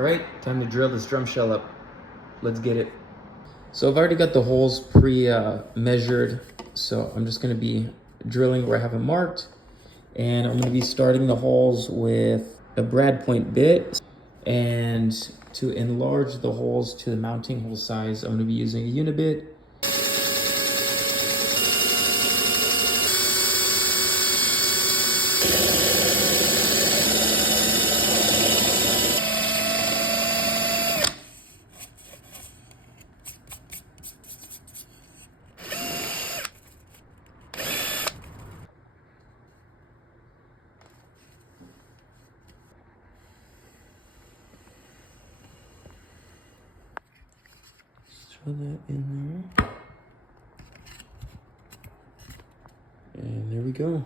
All right, time to drill this drum shell up. Let's get it. So I've already got the holes pre-measured. So I'm just gonna be drilling where I have it marked. And I'm gonna be starting the holes with a brad point bit. And to enlarge the holes to the mounting hole size, I'm gonna be using a unibit. Throw that in there. And there we go.